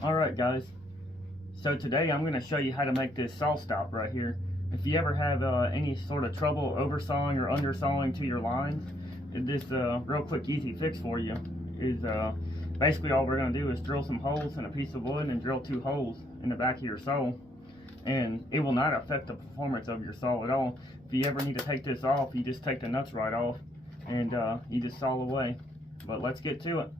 Alright guys, so today I'm going to show you how to make this saw stop right here. If you ever have any sort of trouble oversawing or undersawing to your lines, this real quick easy fix for you is basically all we're going to do is drill some holes in a piece of wood and drill 2 holes in the back of your saw, and it will not affect the performance of your saw at all. If you ever need to take this off, you just take the nuts right off and you just saw away. But let's get to it.